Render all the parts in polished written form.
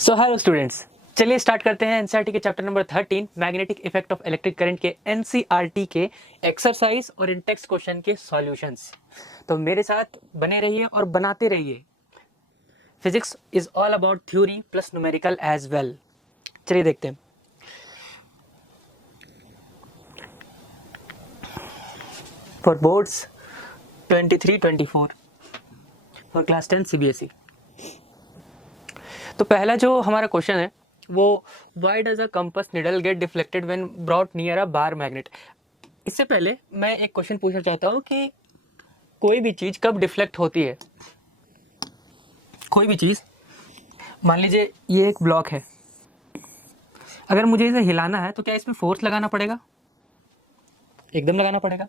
सो hello students, चलिए start करते हैं एनसीईआरटी के chapter number 13 magnetic effect of electric current के एनसीईआरटी के एक्सरसाइज और इन टेक्स्ट क्वेश्चन के सॉल्यूशंस। तो मेरे साथ बने रहिए और बनाते रहिए। Physics is all about theory plus numerical as well. चलिए देखते हैं। For boards 23-24 for class 10 CBSE. तो पहला जो हमारा क्वेश्चन है वो why does a compass needle get deflected when brought near a bar magnet. इससे पहले मैं एक क्वेश्चन पूछना चाहता हूँ कि कोई भी चीज़ कब डिफ्लेक्ट होती है। कोई भी चीज़, मान लीजिए ये एक ब्लॉक है, अगर मुझे इसे हिलाना है तो क्या इसमें फोर्स लगाना पड़ेगा? एकदम लगाना पड़ेगा।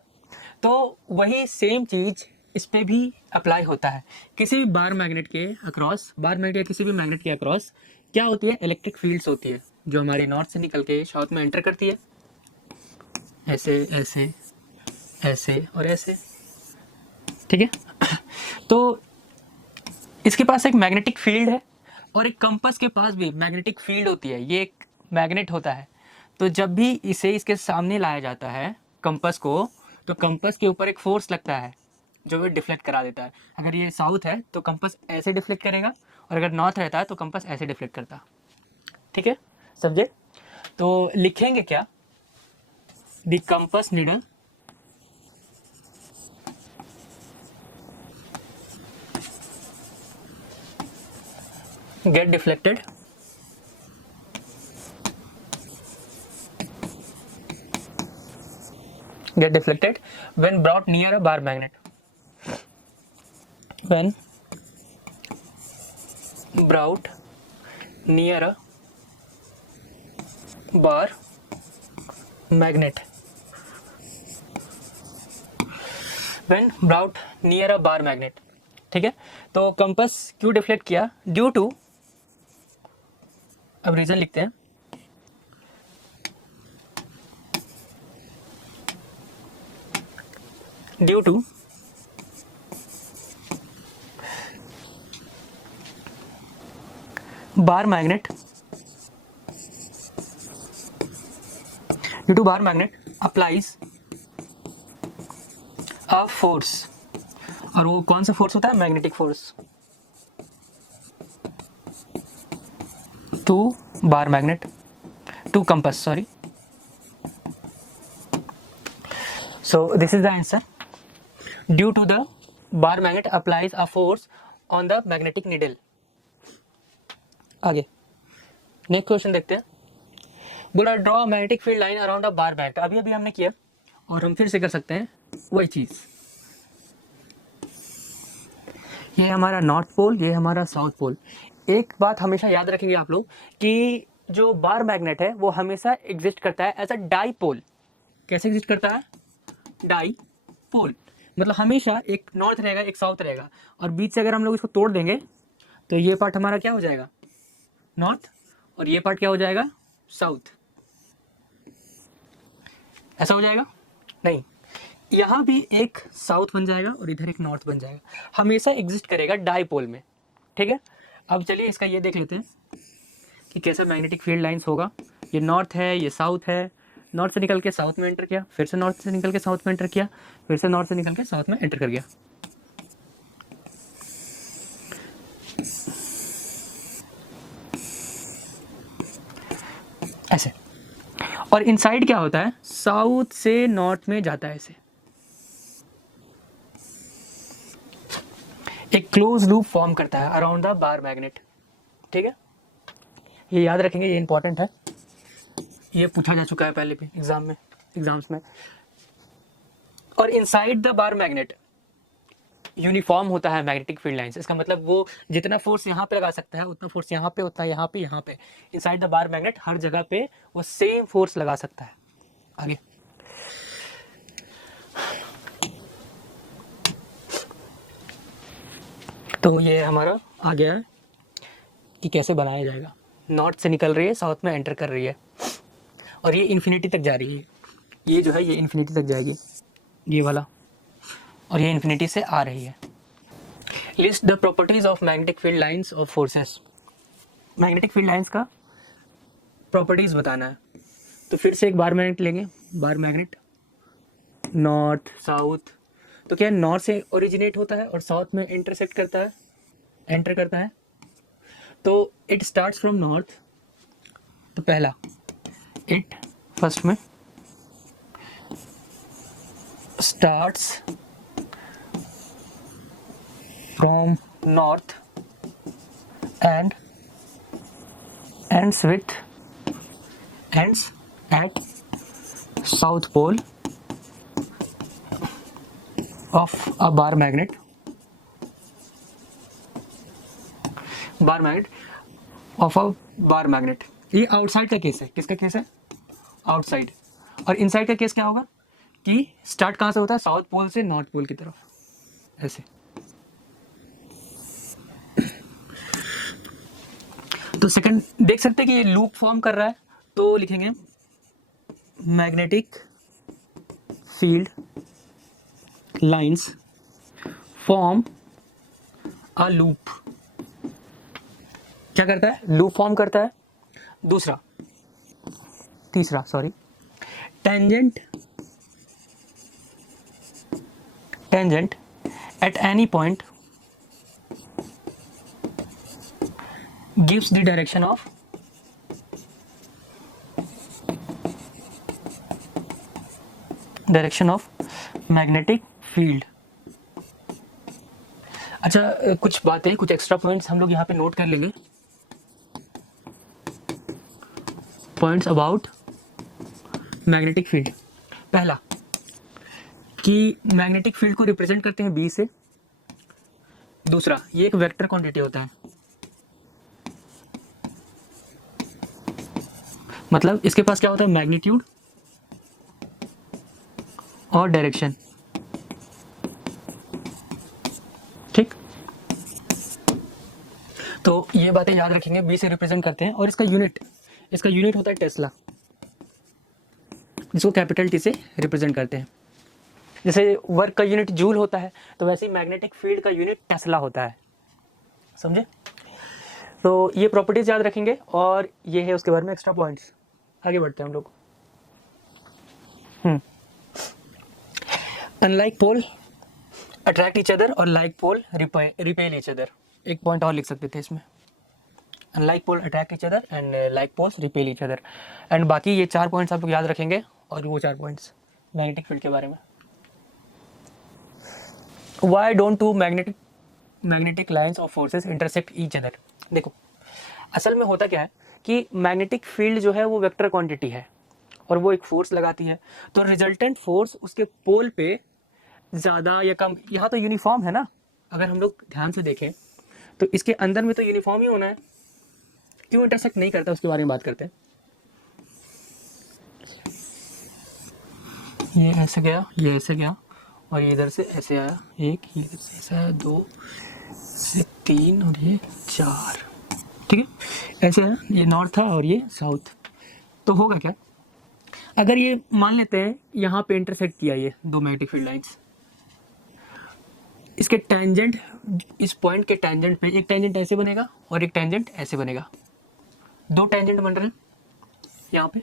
तो वही सेम चीज़ इस पे भी अप्लाई होता है। किसी भी बार मैग्नेट के अक्रॉस, बार मैग्नेट या किसी भी मैग्नेट के अक्रॉस क्या होती है? इलेक्ट्रिक फील्ड्स होती है जो हमारी नॉर्थ से निकल के साउथ में एंटर करती है। ऐसे ऐसे ऐसे और ऐसे, ठीक है। तो इसके पास एक मैग्नेटिक फील्ड है और एक कंपास के पास भी मैग्नेटिक फील्ड होती है। ये एक मैग्नेट होता है। तो जब भी इसे इसके सामने लाया जाता है कंपास को, तो कंपास के ऊपर एक फोर्स लगता है जो वो डिफ्लेक्ट करा देता है। अगर ये साउथ है तो कंपास ऐसे डिफ्लेक्ट करेगा और अगर नॉर्थ रहता है तो कंपास ऐसे डिफ्लेक्ट करता। ठीक है सब्जेक्ट। तो लिखेंगे क्या? The compass needle get deflected when brought near a bar magnet. When brought near a bar magnet. When brought near a bar magnet. ठीक है। तो कंपास क्यों डिफ्लेक्ट किया? ड्यू टू, अब रीजन लिखते हैं। Due to bar magnet, due to bar magnet applies a force. और वो कौन सा फोर्स होता है? Magnetic force to bar magnet, to compass, sorry. So this is the answer. Due to the bar magnet applies a force on the magnetic needle. आगे next question देखते हैं। बोला draw magnetic field line around a bar magnet. अभी अभी हमने किया और हम फिर से कर सकते हैं वही चीज। ये हमारा नॉर्थ पोल, ये हमारा साउथ पोल। एक बात हमेशा याद रखेंगे आप लोग कि जो बार मैग्नेट है वो हमेशा एग्जिस्ट करता है एज अ डाईपोल। कैसे एग्जिस्ट करता है? डाईपोल मतलब हमेशा एक नॉर्थ रहेगा एक साउथ रहेगा और बीच से अगर हम लोग इसको तोड़ देंगे तो ये पार्ट हमारा क्या हो जाएगा? नॉर्थ, और ये पार्ट क्या हो जाएगा? साउथ। ऐसा हो जाएगा? नहीं, यहाँ भी एक साउथ बन जाएगा और इधर एक नॉर्थ बन जाएगा। हमेशा एग्जिस्ट करेगा डाईपोल में। ठीक है। अब चलिए इसका ये देख लेते हैं कि कैसा मैग्नेटिक फील्ड लाइंस होगा। ये नॉर्थ है, ये साउथ है। नॉर्थ से निकल के साउथ में एंटर किया, फिर से नॉर्थ से निकल के साउथ में एंटर किया, फिर से नॉर्थ से निकल के साउथ में एंटर कर गया। ऐसे। और इनसाइड क्या होता है? साउथ से नॉर्थ में जाता है ऐसे। एक क्लोज लूप फॉर्म करता है अराउंड द बार मैग्नेट। ठीक है, ये याद रखेंगे, ये इंपॉर्टेंट है। ये पूछा जा चुका है पहले भी एग्जाम्स में। और inside the bar magnet uniform होता है मैग्नेटिक फील्ड लाइंस। इसका मतलब वो जितना फोर्स यहाँ पे लगा सकता है उतना फोर्स यहाँ पे होता है, यहाँ पे, यहाँ पे। इनसाइड द बार मैग्नेट हर जगह पे वो सेम फोर्स लगा सकता है। आगे तो ये हमारा आ गया है कि कैसे बनाया जाएगा। नॉर्थ से निकल रही है, साउथ में एंटर कर रही है और ये इन्फिनिटी तक जा रही है। ये जो है ये इन्फिनिटी तक जाएगी, ये वाला, और ये इन्फिनिटी से आ रही है। List the properties of magnetic field lines of forces. Magnetic field lines का प्रॉपर्टीज बताना है। तो फिर से एक बार मैग्नेट लेंगे, बार मैग्नेट, नॉर्थ साउथ। तो क्या नॉर्थ से ओरिजिनेट होता है और साउथ में इंटरसेक्ट करता है, एंटर करता है। तो इट स्टार्ट्स फ्रॉम नॉर्थ। तो पहला इट फर्स्ट में starts from north and ends at south pole of a bar magnet of a bar magnet। ये आउटसाइड का केस है। किसका केस है? आउटसाइड। और इनसाइड का केस क्या होगा कि स्टार्ट कहाँ से होता है? साउथ पोल से नॉर्थ पोल की तरफ, ऐसे। तो सेकंड देख सकते हैं कि ये लूप फॉर्म कर रहा है। तो लिखेंगे magnetic field lines form a loop. क्या करता है? लूप फॉर्म करता है। तीसरा tangent at any point gives the direction of magnetic field। अच्छा, कुछ बातें, कुछ एक्स्ट्रा पॉइंट्स हम लोग यहाँ पे नोट कर लेंगे। Points about magnetic field. पहला कि मैग्नेटिक फील्ड को रिप्रेजेंट करते हैं बी से। दूसरा, ये एक वेक्टर क्वांटिटी होता है, मतलब इसके पास क्या होता है? मैग्नीट्यूड और डायरेक्शन। ठीक, तो ये बातें याद रखेंगे। बी से रिप्रेजेंट करते हैं और इसका यूनिट होता है टेस्ला, जिसको कैपिटल टी से रिप्रेजेंट करते हैं। जैसे वर्क का यूनिट जूल होता है, तो वैसे ही मैग्नेटिक फील्ड का यूनिट टेस्ला होता है। समझे? तो ये प्रॉपर्टीज याद रखेंगे और ये है उसके बारे में एक्स्ट्रा पॉइंट्स। आगे बढ़ते हैं हम लोग। Unlike pole attract each other और like pole repel each other. एक पॉइंट और लिख सकते थे इसमें, unlike pole attract each other and like poles repel each other. And बाकी ये 4 पॉइंट्स आप लोग याद रखेंगे और वो 4 पॉइंट्स मैग्नेटिक फील्ड के बारे में। Why don't two magnetic lines of forces intersect each other. देखो, असल में होता क्या है कि मैग्नेटिक फील्ड जो है वो वेक्टर क्वांटिटी है और वो एक फोर्स लगाती है। तो रिजल्टेंट फोर्स उसके पोल पे ज़्यादा या कम, यहाँ तो यूनिफॉर्म है ना। अगर हम लोग ध्यान से देखें तो इसके अंदर में तो यूनिफॉर्म ही होना है। क्यों इंटरसेक्ट नहीं करता उसके बारे में बात करते हैं। ये ऐसे गया, ये ऐसे गया और ये इधर से ऐसे आया, एक, ये इधर से ऐसे आया, 2 से 3 और ये 4। ठीक है, ऐसे है। ये नॉर्थ था और ये साउथ। तो होगा क्या अगर ये मान लेते हैं यहाँ पे इंटरसेक्ट किया ये 2 मैग्नेटिक फील्ड लाइंस, इसके टेंजेंट, इस पॉइंट के टेंजेंट पे एक टेंजेंट ऐसे बनेगा और एक टेंजेंट ऐसे बनेगा। 2 टेंजेंट बन रहे हैं यहाँ पे।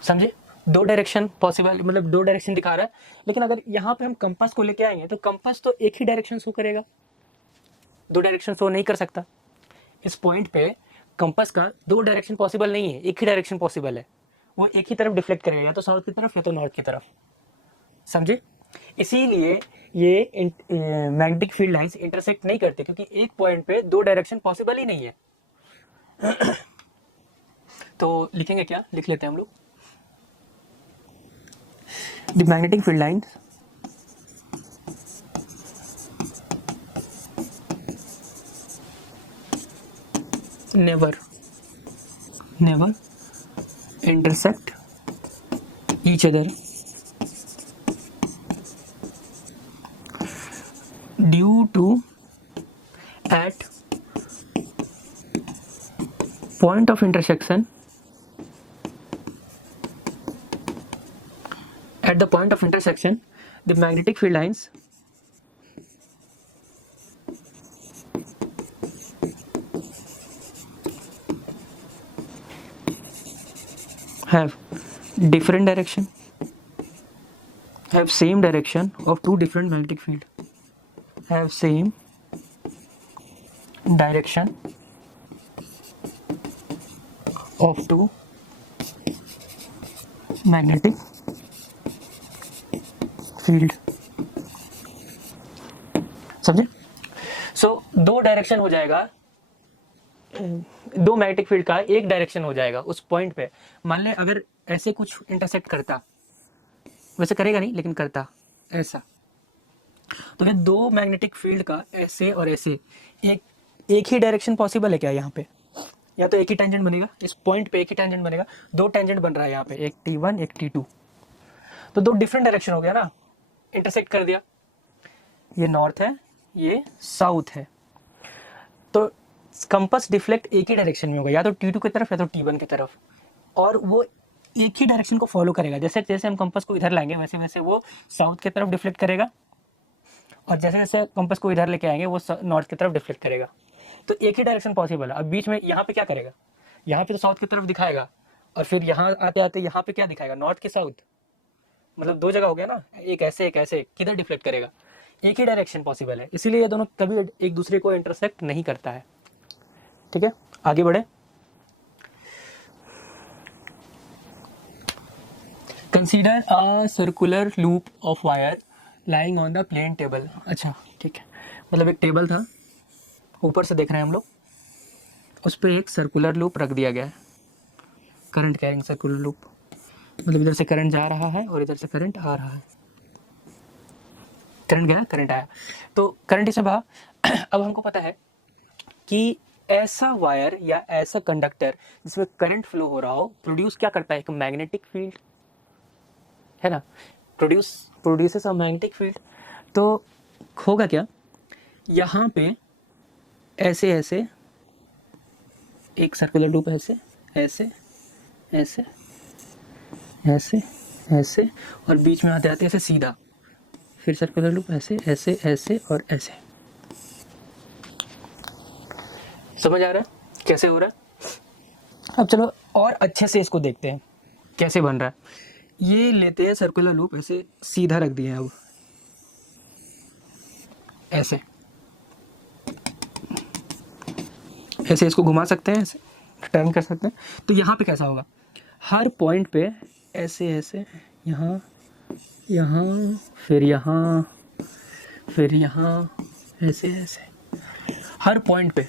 समझे? 2 डायरेक्शन पॉसिबल, मतलब 2 डायरेक्शन दिखा रहा है। लेकिन अगर यहाँ पे हम कंपास को लेके आएंगे तो कंपास तो एक ही डायरेक्शन शो करेगा, 2 डायरेक्शन शो नहीं कर सकता। इस पॉइंट पे कंपास का 2 डायरेक्शन पॉसिबल नहीं है, एक ही डायरेक्शन पॉसिबल है। वो एक ही तरफ डिफ्लेक्ट करेगा, या तो साउथ की तरफ या तो नॉर्थ की तरफ। समझे? इसीलिए ये मैग्नेटिक फील्ड लाइंस इंटरसेक्ट नहीं करते, क्योंकि एक पॉइंट पे 2 डायरेक्शन पॉसिबल ही नहीं है। तो लिखेंगे क्या? लिख लेते हैं हम लोग, the magnetic field lines never intersect each other due to at point of intersection, at the point of intersection the magnetic field lines have different direction, have same direction of two different magnetic field, have same direction of two magnetic field. समझे? सो दो direction हो जाएगा, दो magnetic field का एक direction हो जाएगा उस पॉइंट पे। मान ले अगर ऐसे कुछ इंटरसेक्ट करता, वैसे करेगा नहीं लेकिन करता ऐसा, तो क्या दो मैग्नेटिक फील्ड का ऐसे और ऐसे एक ही डायरेक्शन पॉसिबल है क्या यहाँ पे? या तो एक ही टेंजेंट बनेगा, इस पॉइंट पे एक ही टेंजेंट बनेगा, दो टेंजेंट बन रहा है यहाँ पे, एक T1 एक T2, तो दो डिफरेंट डायरेक्शन हो गया ना, इंटरसेक्ट कर दिया, ये नॉर्थ है ये साउथ है, तो कंपास डिफ्लेक्ट एक ही डायरेक्शन में होगा, या तो T2 की तरफ या तो T1 की तरफ, और वो एक ही डायरेक्शन को फॉलो करेगा। जैसे जैसे हम कंपास को इधर लाएंगे वैसे वैसे वो साउथ की तरफ डिफ्लेक्ट करेगा, और जैसे जैसे कंपास को इधर लेके आएंगे वो नॉर्थ की तरफ डिफ्लेक्ट करेगा। तो एक ही डायरेक्शन पॉसिबल है। अब बीच में यहाँ पे क्या करेगा? यहाँ पे तो साउथ की तरफ दिखाएगा, और फिर यहाँ आते आते यहाँ पे क्या दिखाएगा? नॉर्थ के साउथ, मतलब दो जगह हो गया ना, एक ऐसे किधर डिफ्लेक्ट करेगा? एक ही डायरेक्शन पॉसिबल है, इसीलिए ये दोनों कभी एक दूसरे को इंटरसेक्ट नहीं करता है। ठीक है, आगे बढ़े। Consider a circular loop of wire lying on the plane table. अच्छा ठीक है, मतलब एक टेबल था, ऊपर से देख रहे हैं हम लोग, उस पर एक सर्कुलर लूप रख दिया गया है, करंट कैरिंग सर्कुलर लूप, मतलब इधर से करंट जा रहा है और इधर से करंट आ रहा है, करंट गया करंट आया, तो करंट इसे बहा। अब हमको पता है कि ऐसा वायर या ऐसा कंडक्टर जिसमें करंट फ्लो हो रहा हो प्रोड्यूस क्या करता है? एक मैग्नेटिक फील्ड, है ना, प्रोड्यूसेस अ मैग्नेटिक फील्ड। तो होगा क्या, यहाँ पे ऐसे ऐसे एक सर्कुलर लूप, ऐसे ऐसे ऐसे ऐसे ऐसे, और बीच में आते आते ऐसे सीधा, फिर सर्कुलर लूप ऐसे ऐसे ऐसे और ऐसे। समझ आ रहा है कैसे हो रहा है? अब चलो और अच्छे से इसको देखते हैं कैसे बन रहा है। ये लेते हैं सर्कुलर लूप, ऐसे सीधा रख दिए हैं, अब ऐसे ऐसे इसको घुमा सकते हैं, ऐसे टर्न कर सकते हैं। तो यहाँ पे कैसा होगा? हर पॉइंट पे ऐसे ऐसे, यहाँ यहाँ फिर यहाँ फिर यहाँ, ऐसे ऐसे हर पॉइंट पे।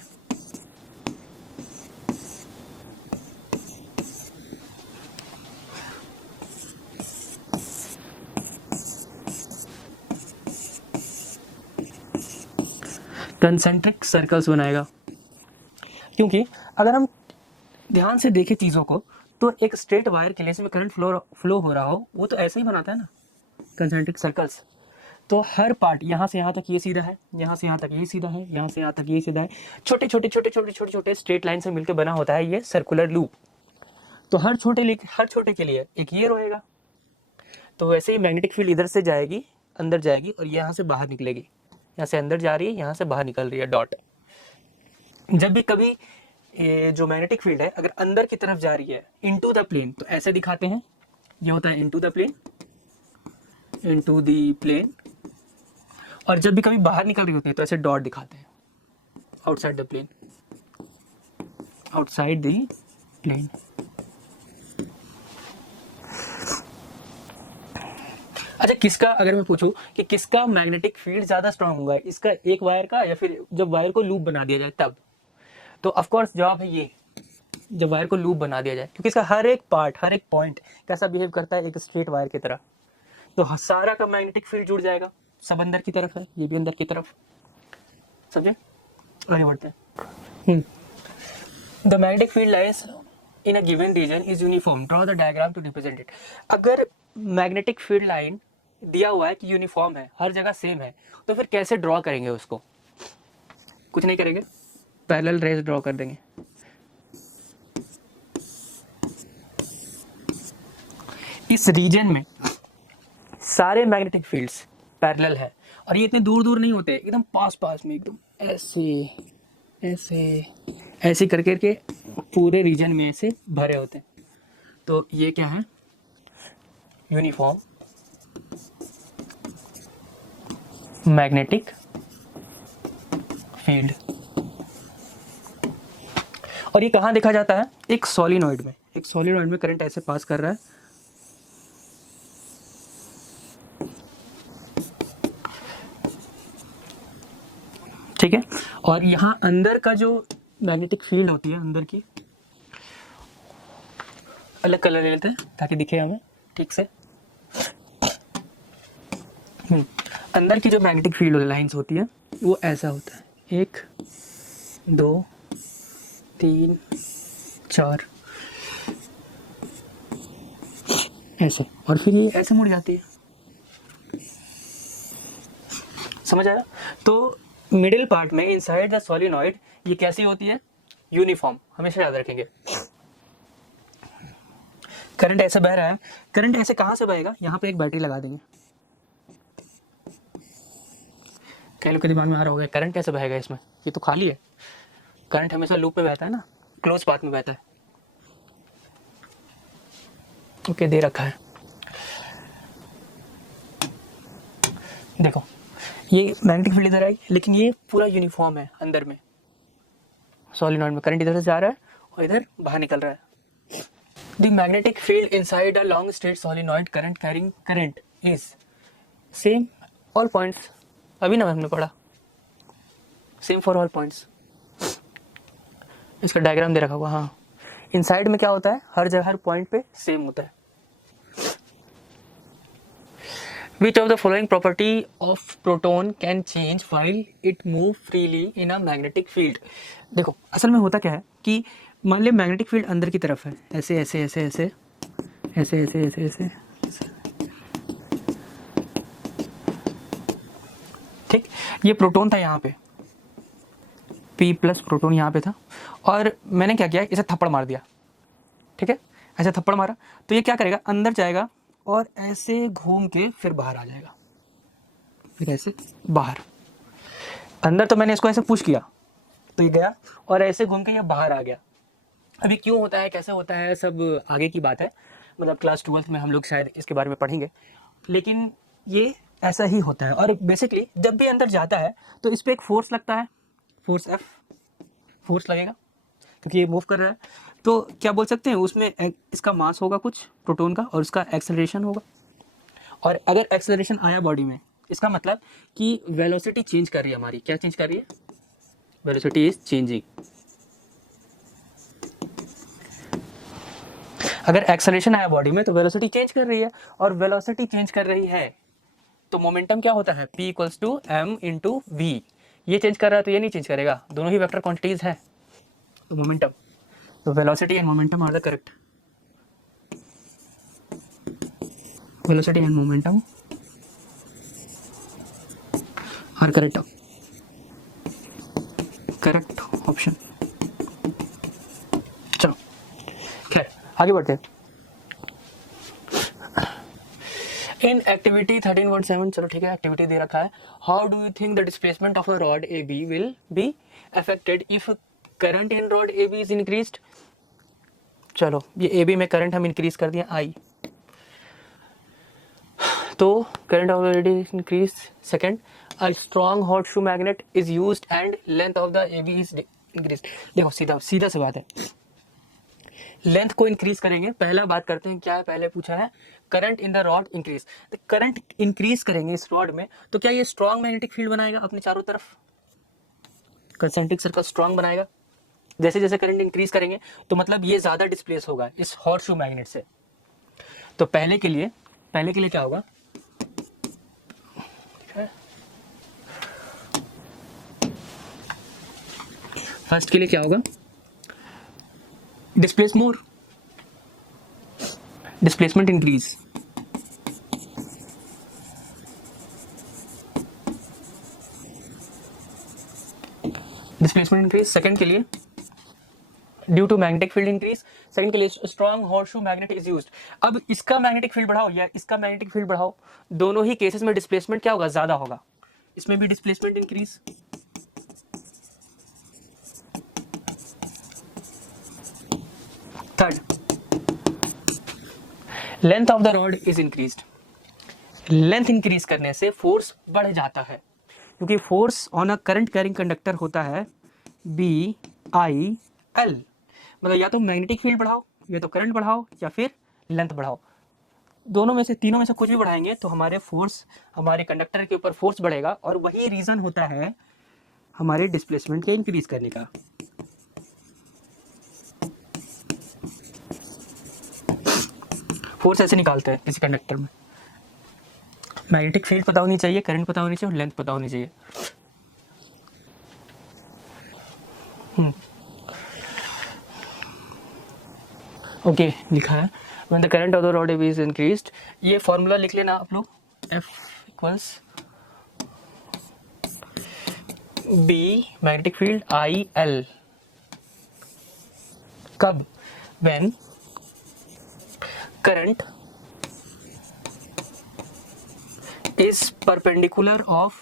कंसेंट्रिक सर्कल्स बनाएगा, क्योंकि अगर हम ध्यान से देखें चीज़ों को, तो एक स्ट्रेट वायर के लिए इसमें करंट फ्लो हो रहा हो, वो तो ऐसे ही बनाता है ना कंसेंट्रिक सर्कल्स। तो हर पार्ट, यहाँ से यहाँ तक ये सीधा है, यहाँ से यहाँ तक ये सीधा है, यहाँ से यहाँ तक ये सीधा है, छोटे छोटे छोटे छोटे छोटे छोटे स्ट्रेट लाइन से मिलकर बना होता है ये सर्कुलर लूप। तो हर छोटे के लिए एक ये रहेगा। तो वैसे ही मैग्नेटिक फील्ड इधर से जाएगी, अंदर जाएगी, और यहाँ से बाहर निकलेगी, यहाँ से अंदर जा रही है, यहाँ से बाहर निकल रही है, डॉट। जब भी कभी ये जो मैग्नेटिक फील्ड है अगर अंदर की तरफ जा रही है इनटू द प्लेन, तो ऐसे दिखाते हैं, ये होता है into the plane, into the plane. और जब भी कभी बाहर निकल रही होती है तो ऐसे डॉट दिखाते हैं, outside the plane, outside the plane. अच्छा, किसका, अगर मैं पूछूं कि किसका मैग्नेटिक फील्ड ज्यादा स्ट्रांग होगा, इसका एक वायर का या फिर जब वायर को लूप बना दिया जाए तब? तो ऑफ कोर्स जवाब है ये, जब वायर को लूप बना दिया जाए, क्योंकि इसका हर एक पार्ट, हर एक पॉइंट कैसा बिहेव करता है, एक स्ट्रेट वायर की तरह। तो सारा का मैग्नेटिक फील्ड जुड़ जाएगा, सब अंदर की तरफ है, ये भी अंदर की तरफ। समझे? आगे बढ़ते हैं। The magnetic field lies in a given region is uniform, draw the diagram to represent it. अगर मैग्नेटिक फील्ड लाइन दिया हुआ है कि यूनिफॉर्म है, हर जगह सेम है, तो फिर कैसे ड्रॉ करेंगे उसको? कुछ नहीं करेंगे, पैरेलल रेज ड्रॉ कर देंगे। इस रीजन में सारे मैग्नेटिक फील्ड्स पैरेलल है, और ये इतने दूर दूर नहीं होते, एकदम पास पास में, एकदम ऐसे ऐसे ऐसे करके पूरे रीजन में ऐसे भरे होते हैं। तो ये क्या है, यूनिफॉर्म मैग्नेटिक फील्ड। और ये कहाँ देखा जाता है, एक सोलिनॉइड में। एक सोलिनॉइड में करंट ऐसे पास कर रहा है, ठीक है। और यहाँ अंदर का जो मैग्नेटिक फील्ड होती है, अंदर की, अलग कलर ले लेते हैं ताकि दिखे हमें ठीक से। अंदर की जो मैग्नेटिक फील्ड लाइंस होती है वो ऐसा होता है, 1 2 3 4 ऐसे, और फिर ये ऐसे मुड़ जाती है। समझ आया? तो मिडिल पार्ट में इनसाइड द सोलिनॉइड ये कैसी होती है, यूनिफॉर्म, हमेशा याद रखेंगे। करंट ऐसे बह रहा है, करंट ऐसे कहाँ से बहेगा, यहाँ पे एक बैटरी लगा देंगे। कई लोग के दिमाग में आ रहा होगा करंट कैसे बहेगा इसमें, ये तो खाली है। करंट हमेशा लूप में बहता है ना, क्लोज पाथ में बहता है। ओके, दे रखा है। देखो ये मैग्नेटिक फील्ड इधर आई, लेकिन ये पूरा यूनिफॉर्म है अंदर में। सोलिनॉइड में करंट इधर से जा रहा है और इधर बाहर निकल रहा है। The magnetic field inside a long straight solenoid current carrying current is same all points. अभी ना हमने पढ़ा, सेम फॉर ऑल पॉइंट्स। इसका डायग्राम दे रखा होगा। हाँ, इनसाइड में क्या होता है, हर जगह हर पॉइंट पे सेम होता है। Which of the following property of proton can change while it move freely in a magnetic field? देखो असल में होता क्या है कि मान लिया मैग्नेटिक फील्ड अंदर की तरफ है, ऐसे ऐसे ऐसे ऐसे ऐसे ऐसे ऐसे ऐसे, ठीक। ये प्रोटॉन था यहाँ पे, P प्लस प्रोटॉन यहाँ पे था, और मैंने क्या किया, इसे थप्पड़ मार दिया, ठीक है। ऐसे थप्पड़ मारा तो ये क्या करेगा, अंदर जाएगा और ऐसे घूम के फिर बाहर आ जाएगा, फिर ऐसे बाहर। अंदर तो मैंने इसको ऐसे पुश किया तो ये गया, और ऐसे घूम के ये बाहर आ गया। अभी क्यों होता है, कैसे होता है, सब आगे की बात है, मतलब क्लास 12th में हम लोग शायद इसके बारे में पढ़ेंगे, लेकिन ये ऐसा ही होता है। और बेसिकली जब भी अंदर जाता है तो इस पर एक फोर्स लगता है, फोर्स F, फोर्स लगेगा क्योंकि ये मूव कर रहा है। तो क्या बोल सकते हैं, उसमें इसका मास होगा कुछ प्रोटॉन का, और उसका एक्सेलरेशन होगा। और अगर एक्सेलरेशन आया बॉडी में, इसका मतलब कि वेलोसिटी चेंज कर रही है हमारी। क्या चेंज कर रही है, वेलोसिटी इज चेंजिंग। अगर एक्सेलरेशन आया बॉडी में तो वेलोसिटी चेंज कर रही है, और वेलोसिटी चेंज कर रही है तो मोमेंटम क्या होता है, P equals to M into v. ये चेंज कर रहा है तो ये नहीं चेंज करेगा, दोनों ही वेक्टर क्वांटिटीज है, तो मोमेंटम, तो velocity and momentum are the correct, velocity and momentum are correct, correct option. चलो खैर आगे बढ़ते हैं। इन एक्टिविटी 13.7, चलो ठीक है, एक्टिविटी दे रखा है। How do you think the displacement of a rod A B will be affected if current in rod A B is increased. चलो ये ए बी में करंट हम इंक्रीज कर दिया I, तो current already increase. Second, a strong horseshoe magnet is used and length of the A B is increase. देखो सीधा सीधा सी बात है, लेंथ को इंक्रीज करेंगे। पहला बात करते हैं, क्या है पहले पूछा है, current in the rod increase. Current increase करेंगे इस रॉड में तो क्या ये स्ट्रॉन्ग मैग्नेटिक फील्ड बनाएगा अपने चारों तरफ, कंसेंट्रिक सर्कल स्ट्रॉन्ग बनाएगा। जैसे जैसे करंट इंक्रीज करेंगे तो मतलब ये ज्यादा डिस्प्लेस होगा इस हॉट शू मैग्नेट से। तो पहले के लिए क्या होगा, फर्स्ट के लिए क्या होगा, displace more, displacement increase. Displacement increase. Second के लिए due to magnetic field increase. Second के लिए strong horseshoe magnet is used. अब इसका मैग्नेटिक फील्ड बढ़ाओ या इसका मैग्नेटिक फील्ड बढ़ाओ, दोनों ही केसेस में डिस्प्लेसमेंट क्या होगा, ज्यादा होगा। इसमें भी displacement increase. Third, length of the rod is increased, length increase करने से फोर्स बढ़ जाता है, क्योंकि force on a current carrying conductor होता है बी आई एल। मतलब या तो मैग्नेटिक फील्ड बढ़ाओ, या तो करंट बढ़ाओ, या फिर लेंथ बढ़ाओ। दोनों में से, तीनों में से कुछ भी बढ़ाएंगे तो हमारे फोर्स, हमारे कंडक्टर के ऊपर फोर्स बढ़ेगा, और वही रीजन होता है हमारे डिस्प्लेसमेंट के इंक्रीज करने का। फोर्स ऐसे निकालते हैं किसी कंडक्टर में। मैग्नेटिक फील्ड पता होनी चाहिए, करंट पता होनी चाहिए, और लेंथ पता होनी चाहिए। ओके, लिखा है when the current of the rod is increased. ये फॉर्मूला लिख लेना आप लोग, F equals B magnetic field I L. कब? When current is perpendicular of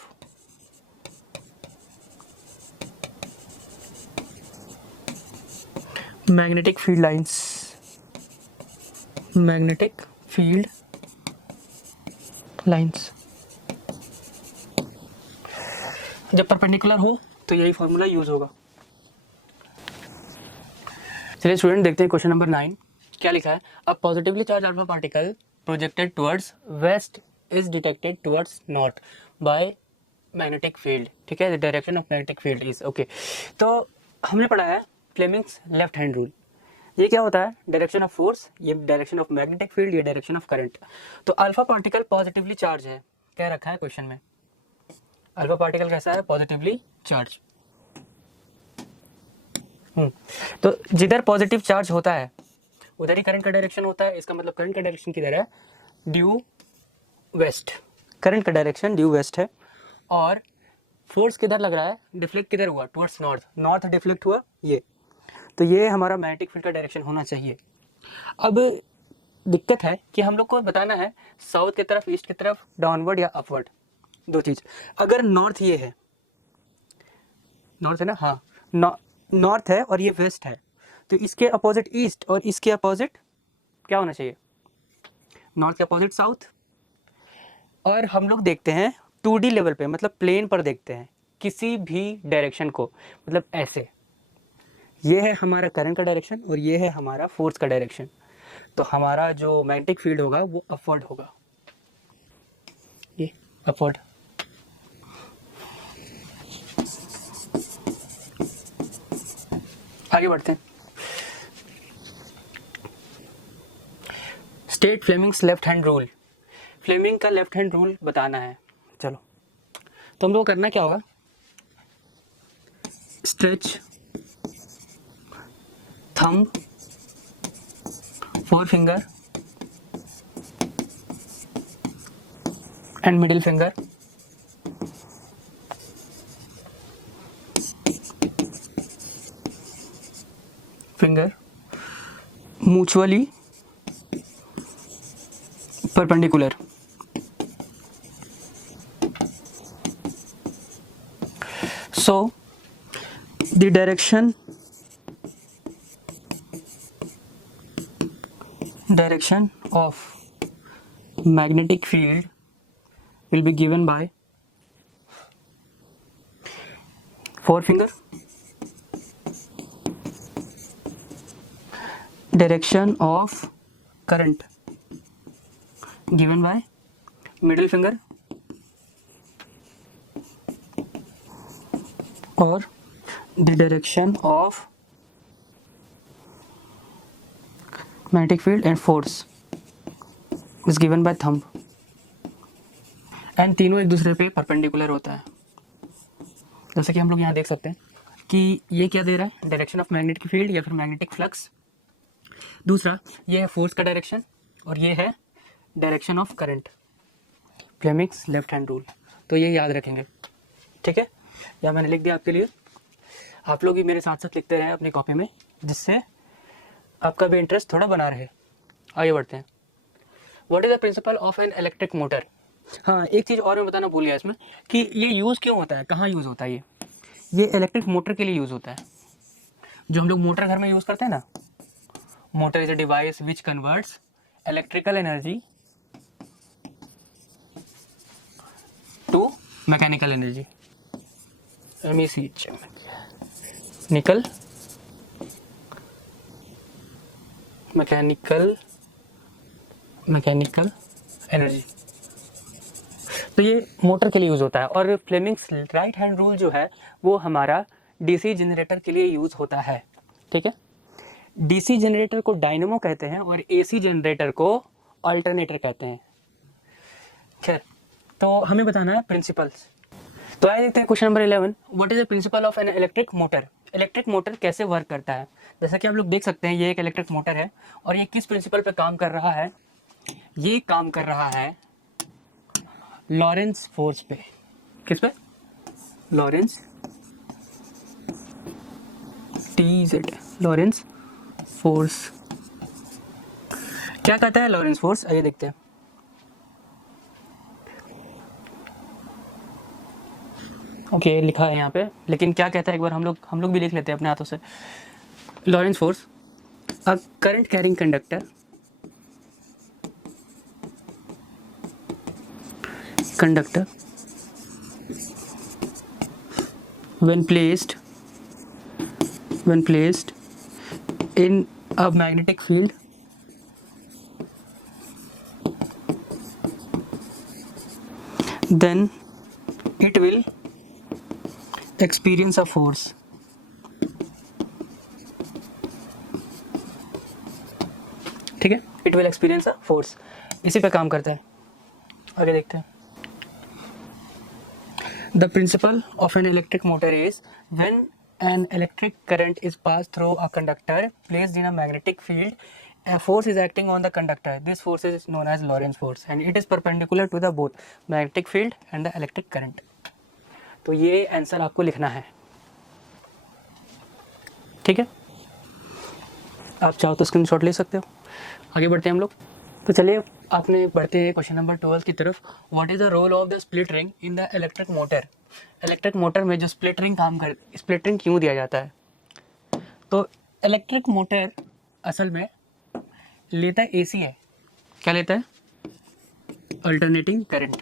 magnetic field lines, magnetic field lines। जब परपेंडिकुलर हो तो यही फॉर्मूला यूज होगा। चलिए स्टूडेंट, देखते हैं क्वेश्चन नंबर 9 क्या लिखा है। A positively charge alpha particle projected towards waste is detected towards north by magnetic field। ठीक है, the direction of magnetic field is okay। तो हमने पढ़ा है फ्लेमिंग्स लेफ्ट हैंड रूल। ये क्या होता है? डायरेक्शन ऑफ फोर्स, ये डायरेक्शन ऑफ मैग्नेटिक फील्ड, ये डायरेक्शन ऑफ करंट। तो अल्फा पार्टिकल पॉजिटिवली चार्ज है, क्या रखा है क्वेश्चन में? अल्फा पार्टिकल कैसा है? Positively charge. तो जिधर पॉजिटिव चार्ज होता है उधर ही करंट का डायरेक्शन होता है। इसका मतलब करंट का डायरेक्शन किधर है? Due west. करंट का डायरेक्शन ड्यू वेस्ट है। और फोर्स किधर लग रहा है? डिफ्लेक्ट किधर हुआ? Towards north. नॉर्थ डिफ्लेक्ट हुआ ये। तो ये हमारा मैग्नेटिक फील्ड का डायरेक्शन होना चाहिए। अब दिक्कत है कि हम लोग को बताना है साउथ की तरफ, ईस्ट की तरफ, डाउनवर्ड या अपवर्ड, दो चीज। अगर नॉर्थ ये है, नॉर्थ है ना, हाँ, नॉर्थ है और ये वेस्ट है, तो इसके अपोजिट ईस्ट और इसके अपोजिट क्या होना चाहिए? नॉर्थ के अपोजिट साउथ। और हम लोग देखते हैं 2D लेवल पे, मतलब प्लेन पर देखते हैं किसी भी डायरेक्शन को, मतलब ऐसे। ये है हमारा करंट का डायरेक्शन और ये है हमारा फोर्स का डायरेक्शन। तो हमारा जो मैग्नेटिक फील्ड होगा वो अपवर्ड होगा, ये अपवर्ड। आगे बढ़ते हैं। State Fleming's left hand rule. Fleming का लेफ्ट हैंड रूल बताना है। चलो, तो हम लोग करना क्या होगा? Stretch thumb, forefinger and middle finger, finger mutually perpendicular। So the direction of magnetic field will be given by forefinger, direction of current given by middle finger, or the direction of magnetic field and force is given by thumb। And तीनों एक दूसरे पे perpendicular होता है। जैसे कि हम लोग यहाँ देख सकते हैं कि ये क्या दे रहा है? डायरेक्शन ऑफ मैग्नेटिक फील्ड या फिर मैग्नेटिक फ्लक्स। दूसरा, ये है फोर्स का डायरेक्शन और ये है direction of current. Fleming's left hand rule, तो ये याद रखेंगे, ठीक है? या मैंने लिख दिया आपके लिए, आप लोग भी मेरे साथ साथ लिखते रहे अपनी कॉपी में, जिससे आपका भी इंटरेस्ट थोड़ा बना रहे। आगे बढ़ते हैं। What is the principle of an electric motor? हाँ, एक चीज़ और मैं बताना भूल गया इसमें कि ये यूज़ क्यों होता है, कहाँ यूज़ होता है। ये इलेक्ट्रिक मोटर के लिए यूज़ होता है। जो हम लोग मोटर घर में यूज़ करते हैं ना, motor is a device which converts electrical energy to mechanical energy, MEC, निकल मैकेनिकल एनर्जी। तो ये मोटर के लिए यूज़ होता है। और फ्लेमिंग्स राइट हैंड रूल जो है वो हमारा डीसी जनरेटर के लिए यूज़ होता है। ठीक है, डीसी जनरेटर को डायनेमो कहते हैं और एसी जनरेटर को अल्टरनेटर कहते हैं। खैर, तो हमें बताना है प्रिंसिपल्स। तो आइए देखते हैं question number 11, what is the principle of an electric motor. Electric motor कैसे वर्क करता है। जैसा कि आप लोग देख सकते हैं ये एक इलेक्ट्रिक मोटर है और ये किस प्रिंसिपल पे काम कर रहा है। ये काम कर रहा है लॉरेंस फोर्स पे। किस पे? Lawrence TZ, Lawrence force. क्या कहता है लॉरेंस फोर्स, आइए देखते हैं। ओके, लिखा है यहाँ पे, लेकिन क्या कहता है एक बार हम लोग भी लिख लेते हैं अपने हाथों से। Lawrence force, a current carrying conductor when placed in a magnetic field then it will experience a force। ठीक है, it will experience a force, इसी पे काम करता है। आगे देखते हैं। The principle of an electric motor is when an electric current is passed through a conductor placed in a magnetic field, a force is acting on the conductor. This force is known as Lorentz force and it is perpendicular to the both magnetic field and the electric current। तो ये answer आपको लिखना है। ठीक है, आप चाहो तो स्क्रीनशॉट ले सकते हो। आगे बढ़ते हैं हम लोग। तो चलिए आपने बढ़ते हैं क्वेश्चन नंबर 12 की तरफ। What is the role of the split ring in the electric motor. Electric motor में जो स्प्लिट रिंग क्यों दिया जाता है। तो इलेक्ट्रिक मोटर असल में लेता है AC है। क्या लेता है? अल्टरनेटिंग करंट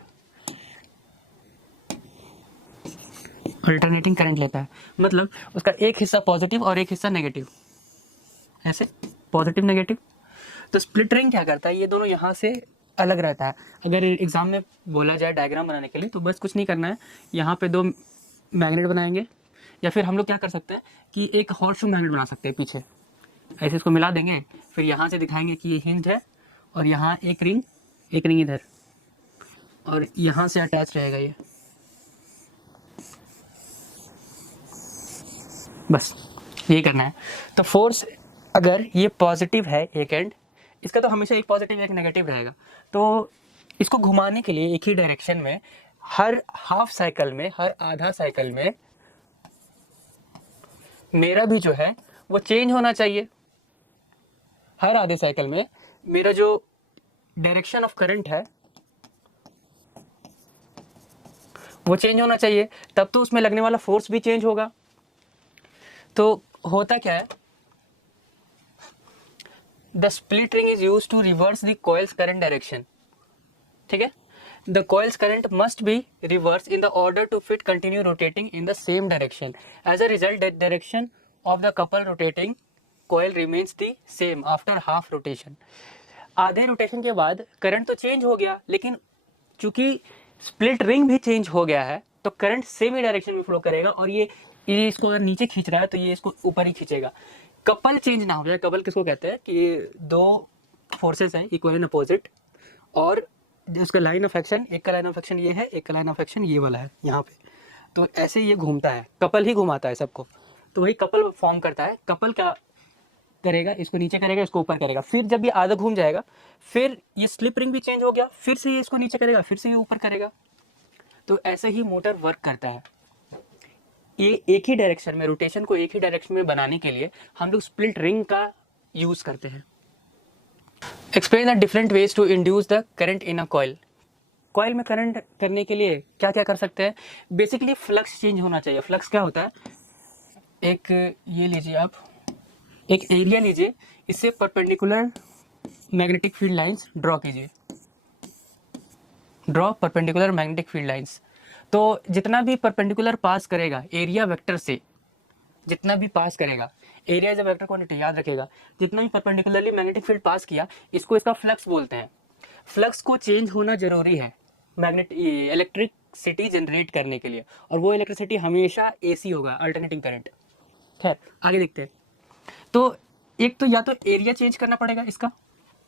लेता है। मतलब उसका एक हिस्सा पॉजिटिव और एक हिस्सा नेगेटिव, ऐसे पॉजिटिव नेगेटिव। तो स्प्लिट रिंग क्या करता है, ये दोनों यहाँ से अलग रहता है। अगर एग्जाम में बोला जाए डायग्राम बनाने के लिए तो बस कुछ नहीं करना है, यहाँ पे दो मैग्नेट बनाएंगे या फिर हम लोग क्या कर सकते हैं कि एक हॉर्स मैग्नेट बना सकते हैं पीछे, ऐसे इसको मिला देंगे। फिर यहाँ से दिखाएंगे कि ये हिंज है और यहाँ एक रिंग इधर और यहाँ से अटैच रहेगा ये। बस ये करना है। तो फोर्स अगर ये पॉजिटिव है एक एंड, इसका तो हमेशा एक पॉजिटिव एक नेगेटिव रहेगा। तो इसको घुमाने के लिए एक ही डायरेक्शन में हर हाफ साइकिल में, हर आधा साइकिल में मेरा भी जो है वो चेंज होना चाहिए। हर आधे साइकिल में मेरा जो डायरेक्शन ऑफ करंट है वो चेंज होना चाहिए, तब तो उसमें लगने वाला फोर्स भी चेंज होगा। तो होता क्या है, the split ring is used to reverse the coil's current direction. ठीक है, the coil's current must be reverse in the order to fit continue rotating in the same direction. As a result the direction of the couple rotating coil remains the same after half rotation. आधे rotation के बाद current तो change हो गया, लेकिन चूंकि split ring भी change हो गया है तो करंट सेम ही डायरेक्शन में फ्लो करेगा और ये इसको अगर नीचे खींच रहा है तो ये इसको ऊपर ही खींचेगा। कपल चेंज ना हो जाए। कपल किसको कहते हैं कि दो फोर्सेस हैं इक्वल एंड अपोजिट और उसका लाइन ऑफ एक्शन, एक का लाइन ऑफ एक्शन ये है, एक का लाइन ऑफ एक्शन ये वाला है यहाँ पे। तो ऐसे ये घूमता है, कपल ही घुमाता है सबको। तो वही कपल फॉर्म करता है। कपल क्या करेगा, इसको नीचे करेगा, इसको ऊपर करेगा। फिर जब ये आधा घूम जाएगा फिर ये स्लिप रिंग भी चेंज हो गया, फिर से ये इसको नीचे करेगा, फिर से ये ऊपर करेगा। तो ऐसे ही मोटर वर्क करता है। ये एक ही डायरेक्शन में, रोटेशन को एक ही डायरेक्शन में बनाने के लिए हम लोग स्प्लिट रिंग का यूज करते हैं। Explain the different ways to induce the current in a coil. Coil में करंट करने के लिए क्या क्या कर सकते हैं। बेसिकली फ्लक्स चेंज होना चाहिए। फ्लक्स क्या होता है, एक ये लीजिए आप, एक एरिया लीजिए, इससे perpendicular magnetic field lines draw कीजिए, draw perpendicular magnetic field lines. तो जितना भी परपेंडिकुलर पास करेगा एरिया वेक्टर से, जितना भी पास करेगा, area is a vector quantity, याद रखेगा, जितना भी परपेंडिकुलरली मैग्नेटिक फील्ड पास किया, इसको इसका फ्लक्स बोलते हैं। फ्लक्स को चेंज होना जरूरी है मैग्नेट इलेक्ट्रिसिटी जनरेट करने के लिए, और वो इलेक्ट्रिसिटी हमेशा एसी होगा, अल्टरनेटिंग करंट। खैर आगे देखते हैं। तो एक तो या तो एरिया चेंज करना पड़ेगा, इसका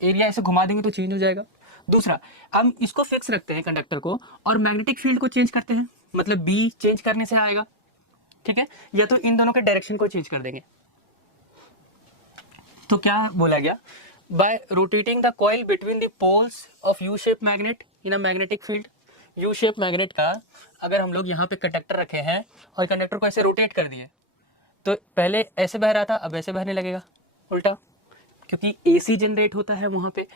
एरिया ऐसे घुमा देंगे तो चेंज हो जाएगा। दूसरा, हम इसको फिक्स रखते हैं कंडक्टर को और मैग्नेटिक फील्ड को चेंज करते हैं, मतलब बी चेंज करने से आएगा, ठीक है। या तो इन दोनों के डायरेक्शन को चेंज कर देंगे। तो क्या बोला गया, by rotating the coil between the poles of U shape magnet in a magnetic field. U shape magnet का अगर हम लोग यहाँ पे कंडक्टर रखे हैं और कंडक्टर को ऐसे रोटेट कर दिए, तो पहले ऐसे बह रहा था, अब ऐसे बहने लगेगा उल्टा, क्योंकि एसी जनरेट होता है वहां पे।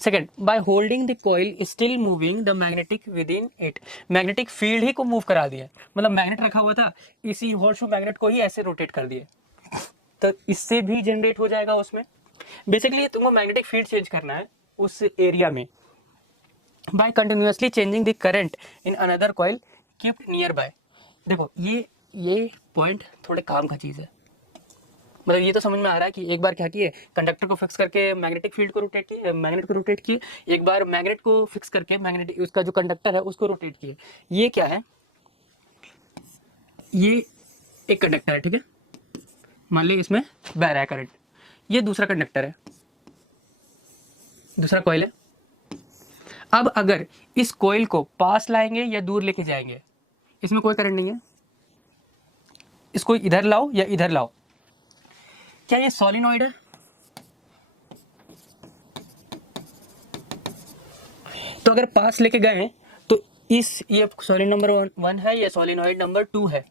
Second, by holding the coil still moving the magnetic within it. Magnetic field ही को मूव करा दिया, मतलब मैग्नेट रखा हुआ था, इसी होल्सू मैग्नेट को ही ऐसे रोटेट कर दिए, तो इससे भी जनरेट हो जाएगा उसमें। बेसिकली तुमको मैग्नेटिक फील्ड चेंज करना है उस एरिया में। By continuously changing the current in another coil kept nearby. देखो ये पॉइंट थोड़े काम का चीज़ है, मतलब ये तो समझ में आ रहा है कि एक बार क्या किए, कंडक्टर को फिक्स करके मैग्नेटिक फील्ड को रोटेट किए, मैग्नेट को रोटेट किए, एक बार मैग्नेट को फिक्स करके मैग्नेटिक उसका जो कंडक्टर है उसको रोटेट किए। ये क्या है, ये एक कंडक्टर है, ठीक है, मान लीजिए इसमें बह रहा है करंट, ये दूसरा कंडक्टर है, दूसरा कॉइल है। अब अगर इस कॉइल को पास लाएंगे या दूर लेके जाएंगे, इसमें कोई करंट नहीं है, इसको इधर लाओ या इधर लाओ, क्या ये सॉलिनॉइड है? तो अगर पास लेके गए तो ये सॉलिनॉइड नंबर 1 है, ये सॉलिनॉइड नंबर 2 है,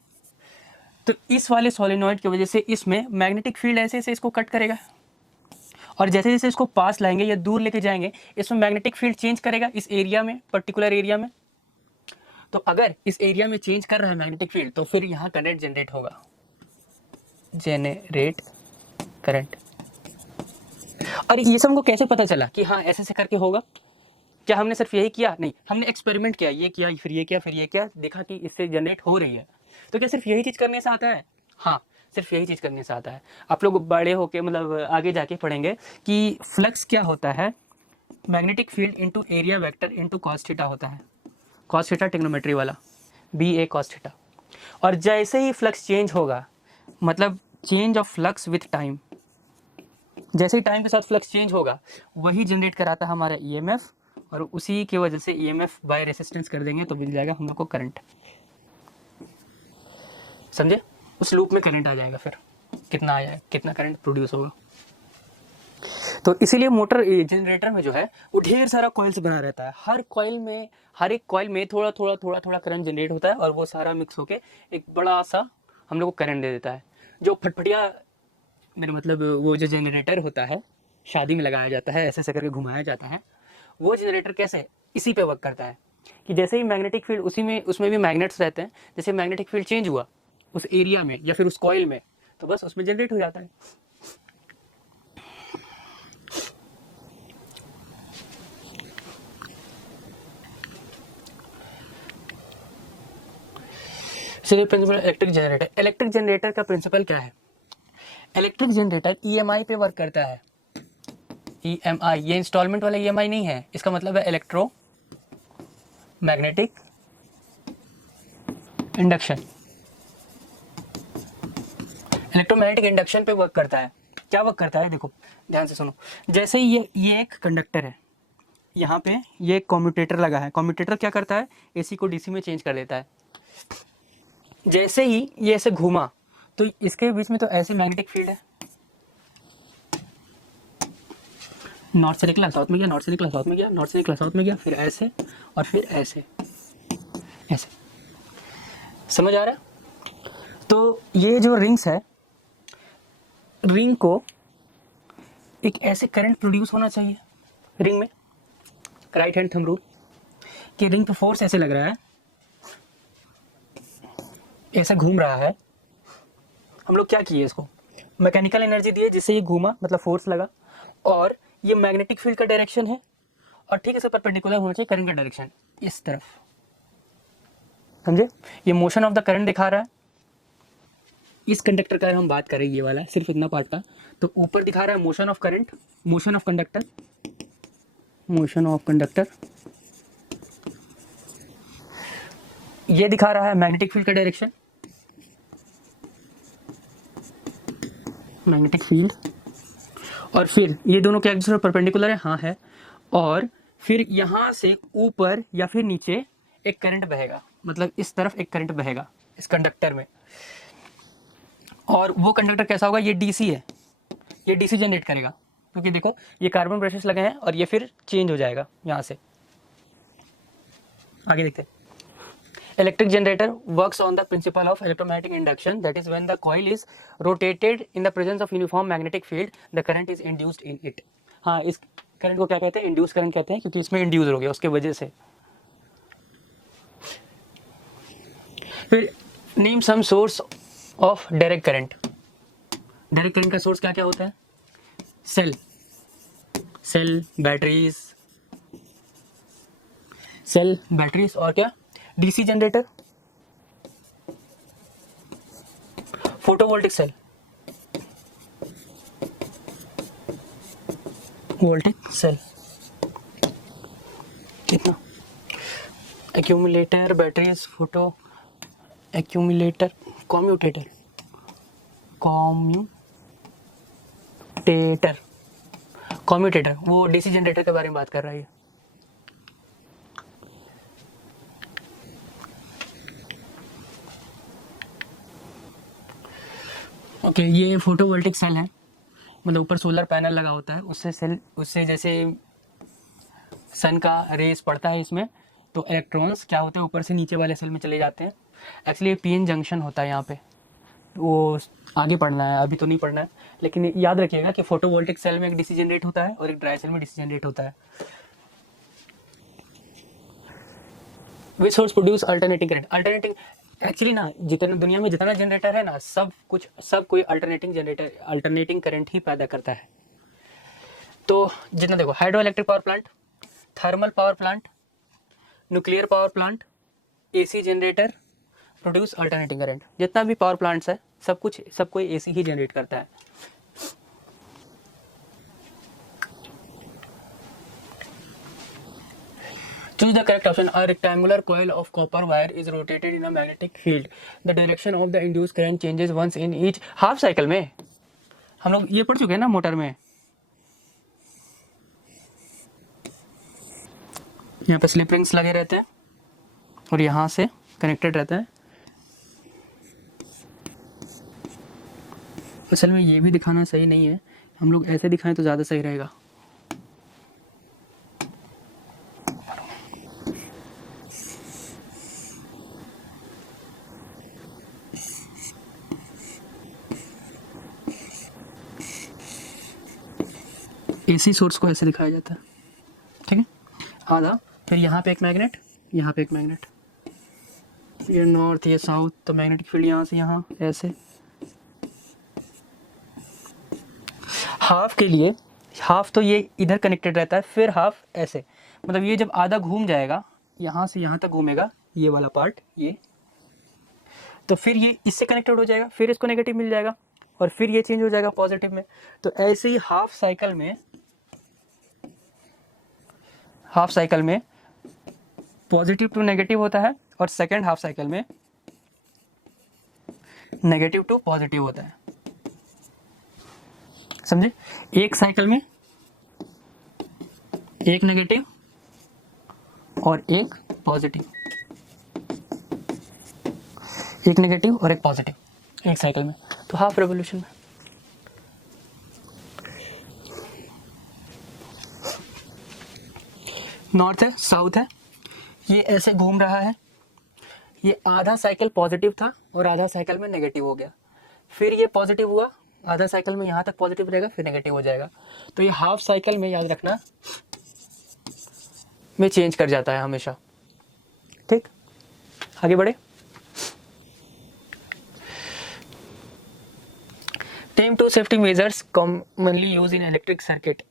तो इस वाले सॉलिनॉइड की वजह से इसमें मैग्नेटिक फील्ड ऐसे ऐसे इसको कट करेगा, और जैसे जैसे इसको पास लाएंगे या दूर लेके जाएंगे, इसमें मैग्नेटिक फील्ड चेंज करेगा इस एरिया में, पर्टिकुलर एरिया में। तो अगर इस एरिया में चेंज कर रहा है मैग्नेटिक फील्ड, तो फिर यहाँ करंट जनरेट होगा, जेनरेट करंट। और ये सब हमको कैसे पता चला कि हाँ ऐसे ऐसे करके होगा? क्या हमने सिर्फ यही किया? नहीं, हमने एक्सपेरिमेंट किया, ये किया फिर ये किया फिर ये किया, देखा कि इससे जनरेट हो रही है। तो क्या सिर्फ यही चीज़ करने से आता है? हाँ, सिर्फ यही चीज़ करने से आता है। आप लोग बड़े होके मतलब आगे जाके पढ़ेंगे कि फ्लक्स क्या होता है, magnetic field into area vector into cos theta होता है, कॉस थीटा ट्रिग्नोमेट्री वाला, बी ए कॉस थीटा। और जैसे ही फ्लक्स चेंज होगा, मतलब change of flux with time, जैसे ही टाइम के साथ फ्लक्स चेंज होगा वही जनरेट कराता है हमारा ईएमएफ, और उसी की वजह से ईएमएफ बाय रेसिस्टेंस कर देंगे तो मिल जाएगा हम लोग को करंट। समझे? उस लूप में करंट आ जाएगा, फिर कितना आया, कितना करंट प्रोड्यूस होगा। तो इसीलिए मोटर जनरेटर में जो है वो ढेर सारा कॉइल्स बना रहता है, हर कॉइल में, हर एक कॉइल में थोड़ा थोड़ा थोड़ा थोड़ा करंट जनरेट होता है, और वो सारा मिक्स होके एक बड़ा सा हम लोग को करंट दे देता है। जो फटफटिया, मेरा मतलब वो जो जनरेटर होता है शादी में लगाया जाता है, ऐसे ऐसे करके घुमाया जाता है, वो जनरेटर कैसे इसी पे वर्क करता है कि जैसे ही मैग्नेटिक फील्ड, उसी में उसमें भी मैग्नेट्स रहते हैं, जैसे मैग्नेटिक फील्ड चेंज हुआ उस एरिया में या फिर उस कॉइल में, तो बस उसमें जनरेट हो जाता है। चलिए principle electric generator. Electric generator का प्रिंसिपल क्या है? इलेक्ट्रिक जनरेटर ईएमआई पे वर्क करता है। ईएमआई, ये इंस्टॉलमेंट वाला ईएमआई नहीं है, इसका मतलब है electro magnetic induction. Electromagnetic induction पे वर्क करता है। क्या वर्क करता है? देखो ध्यान से सुनो। जैसे ही ये एक कंडक्टर है, यहाँ पे ये एक कम्यूटेटर लगा है, कम्यूटेटर क्या करता है, एसी को डीसी में चेंज कर देता है। जैसे ही ये ऐसे घूमा तो इसके बीच में तो ऐसे मैग्नेटिक फील्ड है, नॉर्थ से निकला साउथ में गया, नॉर्थ से निकला साउथ में गया, नॉर्थ से निकला साउथ में गया, फिर ऐसे और फिर ऐसे ऐसे। समझ आ रहा है? तो ये जो रिंग्स है, रिंग को एक ऐसे करंट प्रोड्यूस होना चाहिए रिंग में, राइट हैंड थंब रूल, कि रिंग पे फोर्स ऐसे लग रहा है, ऐसा घूम रहा है। हम लोग क्या किए, इसको मैकेनिकल एनर्जी दिए जिससे ये घूमा, मतलब फोर्स लगा, और ये मैग्नेटिक फील्ड का डायरेक्शन है और ठीक इसके परपेंडिकुलर होना चाहिए करंट का डायरेक्शन, इस तरफ, समझे। ये मोशन ऑफ द करंट दिखा रहा है, इस कंडक्टर का हम बात करें, ये वाला सिर्फ इतना पार्ट का, तो ऊपर दिखा रहा है motion of current, motion of conductor, motion of conductor, ये दिखा रहा है मैग्नेटिक फील्ड का डायरेक्शन, मैग्नेटिक फील्ड, और फिर ये दोनों क्या एक दूसरे परपेंडिकुलर है, हाँ है, और फिर यहाँ से ऊपर या फिर नीचे एक करंट बहेगा, मतलब इस तरफ एक करंट बहेगा इस कंडक्टर में, और वो कंडक्टर कैसा होगा, ये डीसी है, ये डीसी जनरेट करेगा, क्योंकि देखो ये कार्बन ब्रशेस लगे हैं और ये फिर चेंज हो जाएगा यहाँ से। आगे देखते हैं। Electric generator works on the principle of electromagnetic induction, that is when the coil is rotated in the presence of uniform magnetic field, the current is induced in it. हाँ, इस करंट को क्या कहते हैं, इंड्यूस करंट कहते हैं, क्योंकि इसमें इंड्यूस हो गया उसके वजह से। फिर name some source of direct current. Direct current का सोर्स क्या क्या होता है, सेल बैटरीज और क्या, डीसी जनरेटर, फोटोवोल्टिक सेल, कितना, accumulator, batteries, photo, accumulator, commutator, वो डीसी जनरेटर के बारे में बात कर रहा है। ओके, ये फोटोवोल्टिक सेल है, मतलब ऊपर सोलर पैनल लगा होता है, उससे जैसे सन का रेस पड़ता है इसमें, तो इलेक्ट्रॉन्स क्या होते हैं ऊपर से नीचे वाले सेल में चले जाते हैं। एक्चुअली पीएन जंक्शन होता है यहाँ पे, वो आगे पढ़ना है, अभी तो नहीं पढ़ना है, लेकिन याद रखिएगा कि फोटोवोल्टिक सेल में एक डीसी जनरेट होता है और एक ड्राई सेल में डीसी जनरेट होता है। Which source produce alternating current. Actually ना जितना दुनिया में जितना जनरेटर है ना, सब कोई अल्टरनेटिंग करंट ही पैदा करता है। तो जितना देखो, hydro electric power plant, thermal power plant, nuclear power plant, AC generator produce alternating current. जितना भी पावर प्लांट्स है सब कोई एसी ही जनरेट करता है। Choose the correct option. A rectangular coil of copper wire is rotated in a magnetic field. The direction of the induced current changes once in each half cycle में। हम लोग ये पढ़ चुके हैं ना मोटर में। यहाँ पे स्लिप रिंग्स लगे रहते हैं और यहाँ से कनेक्टेड रहता है। असल में ये भी दिखाना सही नहीं है, हम लोग ऐसे दिखाएं तो ज़्यादा सही रहेगा। एसी सोर्स को ऐसे दिखाया जाता है, ठीक है, आधा, फिर यहाँ पे एक मैग्नेट, यहाँ पे एक मैग्नेट, ये नॉर्थ ये साउथ, तो मैग्नेटिक फील्ड यहाँ से यहाँ ऐसे। हाफ के लिए, हाफ तो ये इधर कनेक्टेड रहता है, फिर हाफ ऐसे, मतलब ये जब आधा घूम जाएगा, यहाँ से यहाँ तक घूमेगा ये वाला पार्ट, ये तो फिर ये इससे कनेक्टेड हो जाएगा, फिर इसको नेगेटिव मिल जाएगा और फिर ये चेंज हो जाएगा पॉजिटिव में। तो ऐसे ही हाफ साइकिल में पॉजिटिव टू नेगेटिव होता है और सेकेंड हाफ साइकिल में नेगेटिव टू पॉजिटिव होता है, समझे। एक साइकिल में एक नेगेटिव और एक पॉजिटिव, एक नेगेटिव और एक पॉजिटिव एक साइकिल में, तो हाफ रेवोल्यूशन में। नॉर्थ है साउथ है, ये ऐसे घूम रहा है, ये आधा साइकिल पॉजिटिव था और आधा साइकिल में नेगेटिव हो गया, फिर ये पॉजिटिव हुआ, आधा साइकिल में यहाँ तक पॉजिटिव रहेगा फिर नेगेटिव हो जाएगा। तो ये हाफ साइकिल में, याद रखना, में चेंज कर जाता है हमेशा, ठीक। आगे बढ़े। Name two safety measures commonly used in electric circuit.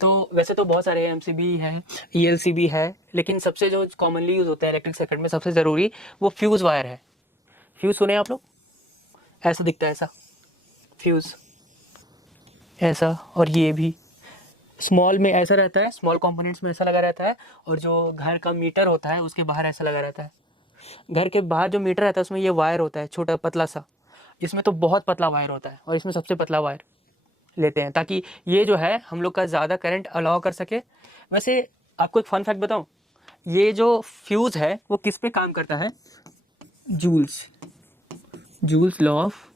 तो वैसे तो बहुत सारे एमसीबी है, ईएलसीबी है, लेकिन सबसे जो कॉमनली यूज़ होता है इलेक्ट्रिक सर्किट में सबसे ज़रूरी वो फ्यूज़ वायर है। फ्यूज़ सुने आप लोग? ऐसा दिखता है, ऐसा फ्यूज़, ऐसा। और ये भी स्मॉल में ऐसा रहता है, स्मॉल कंपोनेंट्स में ऐसा लगा रहता है, और जो घर का मीटर होता है उसके बाहर ऐसा लगा रहता है। घर के बाहर जो मीटर रहता है उसमें ये वायर होता है छोटा पतला सा, इसमें तो बहुत पतला वायर होता है, और इसमें सबसे पतला वायर लेते हैं ताकि ये जो है हम लोग का ज़्यादा करंट अलाउ कर सके। वैसे आपको एक फन फैक्ट बताऊं, ये जो फ्यूज़ है वो किस पे काम करता है? जूल्स लॉ ऑफ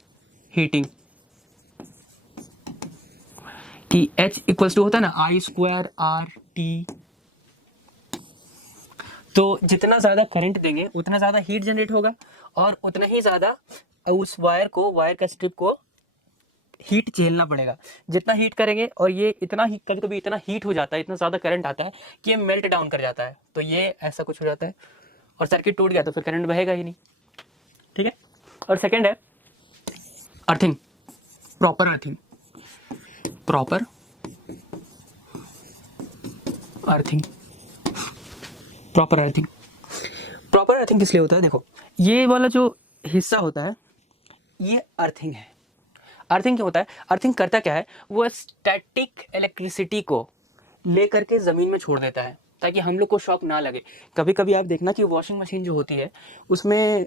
हीटिंग, कि H इक्वल्स टू होता है ना I² RT। तो जितना ज़्यादा करंट देंगे उतना ज़्यादा हीट जनरेट होगा, और उतना ही ज़्यादा उस वायर का स्ट्रिप को हीट झेलना पड़ेगा। जितना हीट करेंगे, और ये इतना ही कभी कभी इतना हीट हो जाता है, इतना ज़्यादा करंट आता है कि ये मेल्ट डाउन कर जाता है, तो ये ऐसा कुछ हो जाता है और सर्किट टूट गया तो फिर करंट बहेगा ही नहीं। ठीक है। और सेकंड है earthing, proper earthing. Proper earthing, proper earthing. Proper earthing किस लिए होता है? देखो, ये वाला जो हिस्सा होता है ये अर्थिंग है। अर्थिंग क्या होता है? अर्थिंग करता क्या है? वो स्टैटिक इलेक्ट्रिसिटी को ले करके ज़मीन में छोड़ देता है ताकि हम लोग को शॉक ना लगे। कभी कभी आप देखना कि वॉशिंग मशीन जो होती है उसमें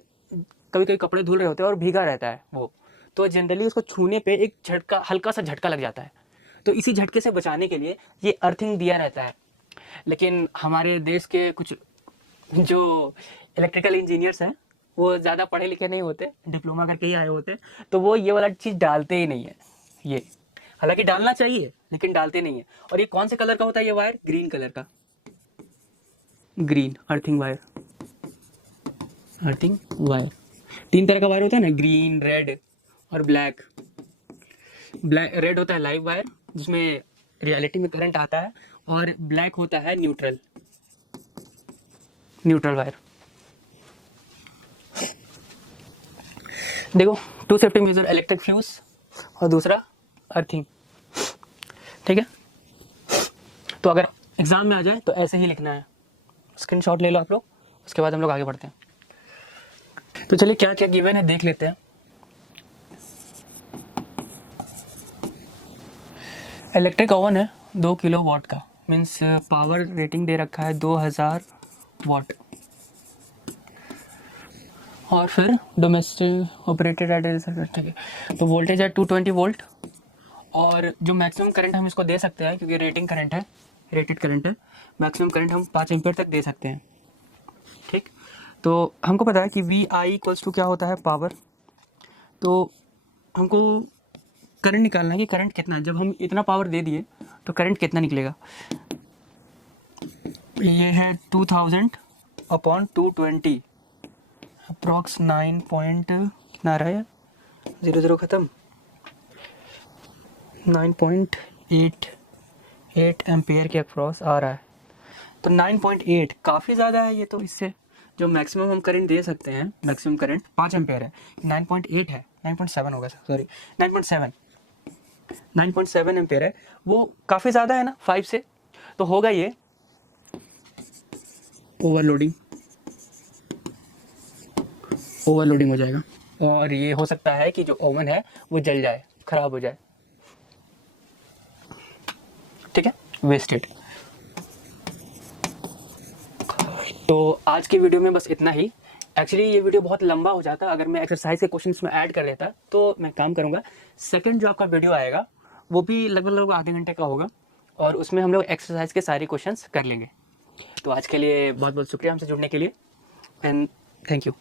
कभी कभी कपड़े धुल रहे होते हैं और भीगा रहता है वो, तो जनरली उसको छूने पे एक झटका, हल्का सा झटका लग जाता है। तो इसी झटके से बचाने के लिए ये अर्थिंग दिया रहता है। लेकिन हमारे देश के कुछ जो इलेक्ट्रिकल इंजीनियर्स हैं वो ज़्यादा पढ़े लिखे नहीं होते, डिप्लोमा करके ही आए होते, तो वो ये वाला चीज़ डालते ही नहीं है। ये हालांकि डालना चाहिए लेकिन डालते नहीं है। और ये कौन से कलर का होता है ये वायर? ग्रीन कलर का, green earthing wire. Earthing wire 3 तरह का वायर होता है ना, ग्रीन, रेड और ब्लैक। रेड होता है लाइव वायर जिसमें रियलिटी में करंट आता है, और ब्लैक होता है न्यूट्रल वायर। देखो, 2 सेफ्टी मेजर, इलेक्ट्रिक फ्यूज और दूसरा अर्थिंग। ठीक है। तो अगर एग्जाम में आ जाए तो ऐसे ही लिखना है, स्क्रीनशॉट ले लो आप लोग, उसके बाद हम लोग आगे बढ़ते हैं। तो चलिए क्या क्या गिवन है देख लेते हैं। इलेक्ट्रिक ओवन है 2 किलोवाट का, मीन्स पावर रेटिंग दे रखा है 2000 वाट, और फिर डोमेस्टिक ऑपरेटेड एट, ठीक है। तो वोल्टेज है 220 वोल्ट, और जो मैक्सिमम करंट हम इसको दे सकते हैं क्योंकि रेटिंग करंट है, रेटेड करंट है, मैक्सिमम करंट हम 5 एम्पियर तक दे सकते हैं। ठीक। तो हमको पता है कि वी आई इक्वल्स टू क्या होता है? पावर। तो हमको करंट निकालना है कि करंट कितना है। जब हम इतना पावर दे दिए तो करंट कितना निकलेगा? ये है 2000 अपॉन 220, अप्रॉक्स 9 पॉइंट कितना आ रहा है, 00 ख़त्म, 9.88 एम्पेयर के अक्रॉस आ रहा है। तो 9.8 काफ़ी ज़्यादा है ये तो। इससे जो मैक्सिमम हम करंट दे सकते हैं, मैक्सिमम करंट 5 एम्पेयर है, 9.8 है, 9.7 होगा सॉरी, 9.7 एम्पेयर है, वो काफ़ी ज़्यादा है ना 5 से, तो होगा ये ओवरलोडिंग हो जाएगा, और ये हो सकता है कि जो ओवन है वो जल जाए, ख़राब हो जाए। ठीक है, वेस्टेड। तो आज की वीडियो में बस इतना ही। एक्चुअली ये वीडियो बहुत लंबा हो जाता अगर मैं एक्सरसाइज के क्वेश्चंस में ऐड कर लेता, तो मैं काम करूँगा। सेकंड जो आपका वीडियो आएगा वो भी लगभग आधे घंटे का होगा, और उसमें हम लोग एक्सरसाइज के सारे क्वेश्चंस कर लेंगे। तो आज के लिए बहुत बहुत शुक्रिया हमसे जुड़ने के लिए, एंड थैंक यू।